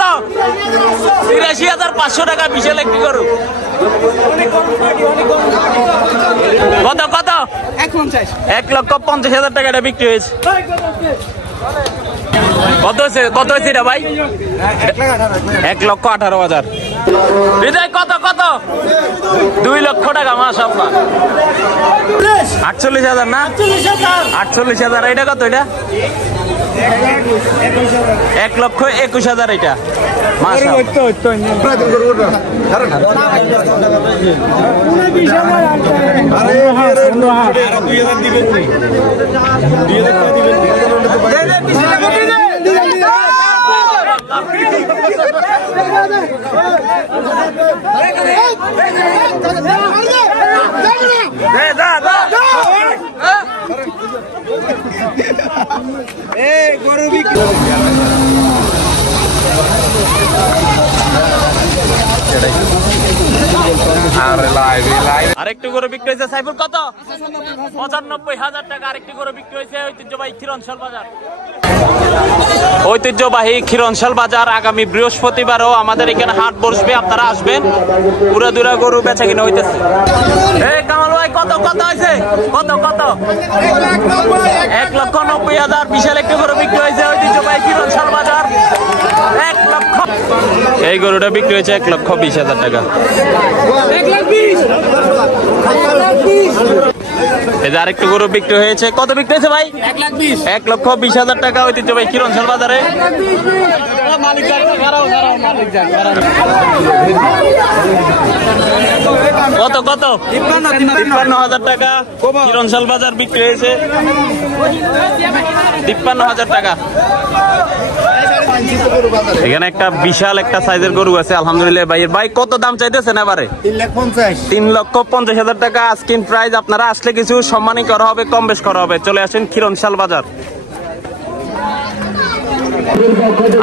কত ৮৩,৫০০ টাকা বিশাল একটি গরু। কত কত ১,৫০,০০০ টাকা এটা বিক্রি হয়েছে। কত হয়েছে এটা ভাই? ১,১৮,০০০। হৃদয় কত কত 2 লক্ষ টাকা মাশাআল্লাহ। ৪৮,০০০ না ৪৮,০০০। এটা কত? এটা ১,২১,০০০ এটা আরেকটু করে বিক্রি হয়েছে সাইফুল কত ৯৫,০০০ টাকা। আরেকটি করে বিক্রি হয়েছে ঐতিহ্যবাহী ক্ষীরনশাল বাজার। ঐতিহ্যবাহী ক্ষীরনশাল বাজার আগামী বৃহস্পতিবারও আমাদের এখানে হাট বসবে, আপনারা আসবেন। পুরা দুরা গরু বেচা কিনা হইতেছে। কামাল ভাই কত কত হয়েছে? কত কত ১,৯০,০০০। বিশাল একটি গরু বিক্রি হয়েছে ঐতিহ্যবাহী ক্ষীরনশাল বাজার। ১ লক্ষ। এই গরুটা বিক্রি হয়েছে ১,২০,০০০ টাকা। এই যে আরেকটু গরু বিক্রি হয়েছে। কত বিক্রি হয়েছে ভাই? ১,২০,০০০ টাকা ঐতিহ্যবাহী ক্ষীরনশাল বাজারে। কত কত ৫৩,০০০ টাকা ক্ষীরনশাল বাজার বিক্রি হয়েছে। ৫৩,০০০ টাকা। এখানে একটা বিশাল একটা সাইজের গরু আছে আলহামদুলিল্লাহ। ভাই কত দাম চাইতেছেন এবারে? ৩,৫০,০০০ টাকা আস্কিং প্রাইস। আপনারা আসলে কিছু সম্মানই করা হবে, কম বেশ করা হবে। চলে আসেন ক্ষীরনশাল বাজার।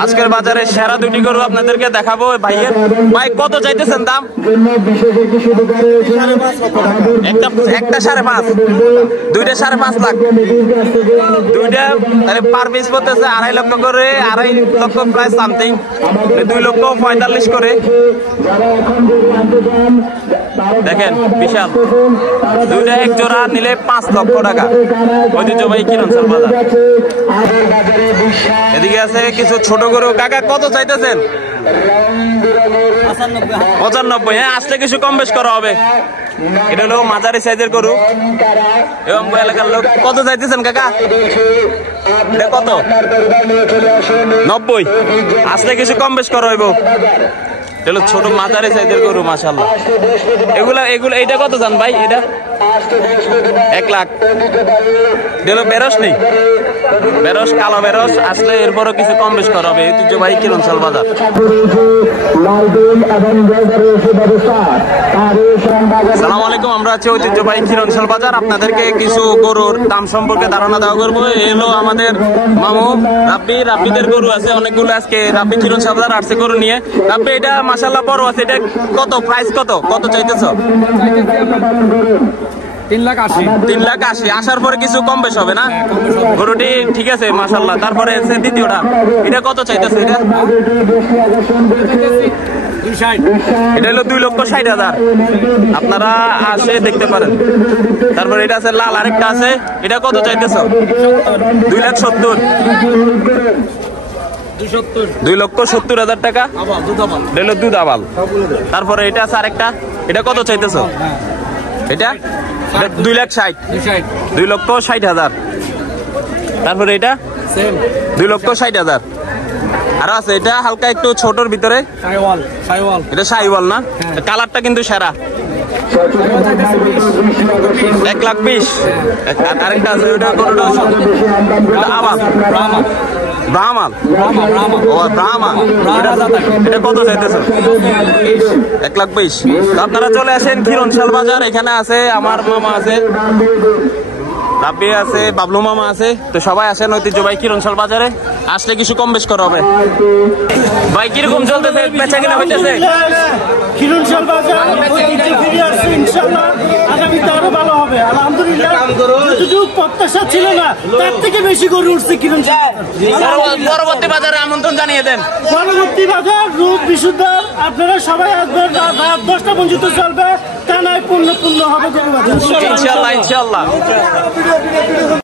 আজকের বাজারে সেরা দুটি গরু আপনাদেরকে দেখাবো। ভাইয়ের ভাই কত চাইতেছেন দাম? একটা ৫.৫, দুইটা ৫.৫ লাখ। দুইটা তাহলে পার পিস পড়তেছে ২.৫ লক্ষ করে, ২.৫ লক্ষ প্রায় সামথিং, ২,৪৫,০০০ করে। দেখেন বিশাল দুইটা এক জোড়া নিলে ৫ লক্ষ টাকা ঐতিহ্যবাহী ক্ষীরনশাল বাজার। এদিকে আছে কিছু ছোট গরু। কাকা কত চাইতেছেন? ৯৫। হ্যাঁ আসলে কিছু কম বেশ করা হবে। এটা হলো মাঝারি সাইজের গরু এবং এলাকার লোক। কত চাইতেছেন কাকা? এটা কত? ৯০। আসলে কিছু কম বেশ করা হইব। এটা ছোট মাঝারি সাইজের গরু মাশাআল্লাহ। এগুলা এটা কত জান ভাই? এটা ১ লাখ। এটা বেরস নেই, বেরস কালো বেরস। আসলে এরপরও কিছু কম বেশ করা হবে ঐতিহ্যবাহী ক্ষীরনশাল বাজার। আসসালামু আলাইকুম, আমরা আছি ঐতিহ্যবাহী ক্ষীরনশাল বাজার। আপনাদেরকে কিছু গরুর দাম সম্পর্কে ধারণা দেওয়া করবো। এলো আমাদের মামু রাব্বিদের গরু আছে অনেকগুলো। আজকে রাব্বি ক্ষীরনশাল বাজার আসছে গরু নিয়ে। রাব্বি এটা মাশাআল্লাহ বড় আছে। এটা কত প্রাইস? কত চাইতেছ? ৩,৮০,০০০। আসার পরে কিছু কম বেশ হবে না? গরুটি ঠিক আছে মাশাআল্লাহ। তারপরে দ্বিতীয়টা এটা কত চাইতেছে? এটা হলো 2,৬০,০০০। আপনারা আসে দেখতে পারেন। তারপরে এটা আছে লাল, আরেকটা আছে। এটা কত চাইতেছ? 2,৭০,০০০। 2,৭০,০০০ টাকা। এটা হলো দুধ আবাল। তারপরে এটা আছে আরেকটা। এটা কত চাইতেছ? এটা 2,৬০,০০০। 2,৬০,০০০। তারপরে এটা 2,৬০,০০০। আর আছে এটা হালকা একটু ছোটর ভিতরে। এটা শাহিওয়াল না? কালারটা কিন্তু সেরা। 1,২০,০০০। আরেকটা আছে ওটা ব্রাহ্মাল। ও ব্রাহ্মাল। এটা কত চাইতেছে? 1,২০,০০০। আপনারা চলে আসেন ক্ষীরনশাল বাজার। এখানে আছে আমার মামা আছে। রাব্বি আছে, বাবলু মামা আছে, তো সবাই আসেন ঐতিহ্যবাহী কিরণশাল বাজারে। আসলে কিছু কম বেশ করা হবে। ভাই কিরকম চলতেছে, বেচা কিনা হইতেছে? কিরণশাল বাজার ঐতিহ্য ফিরে আসছে, ইনশাআল্লাহ আগামীতে আরো ভালো হবে। আলহামদুলিল্লাহ, যতটুকু প্রত্যাশা ছিল না তার থেকে বেশি গরু উঠছে কিরণশাল। পরবর্তী বাজারে আমন্ত্রণ জানিয়ে দেন। পরবর্তী বাজার রোদ বিশুদ্ধার, আপনারা সবাই আসবেন। রাত 10টা পর্যন্ত চলবে, কানায় পূর্ণ হবে গরু বাজার। ইনশাআল্লাহ।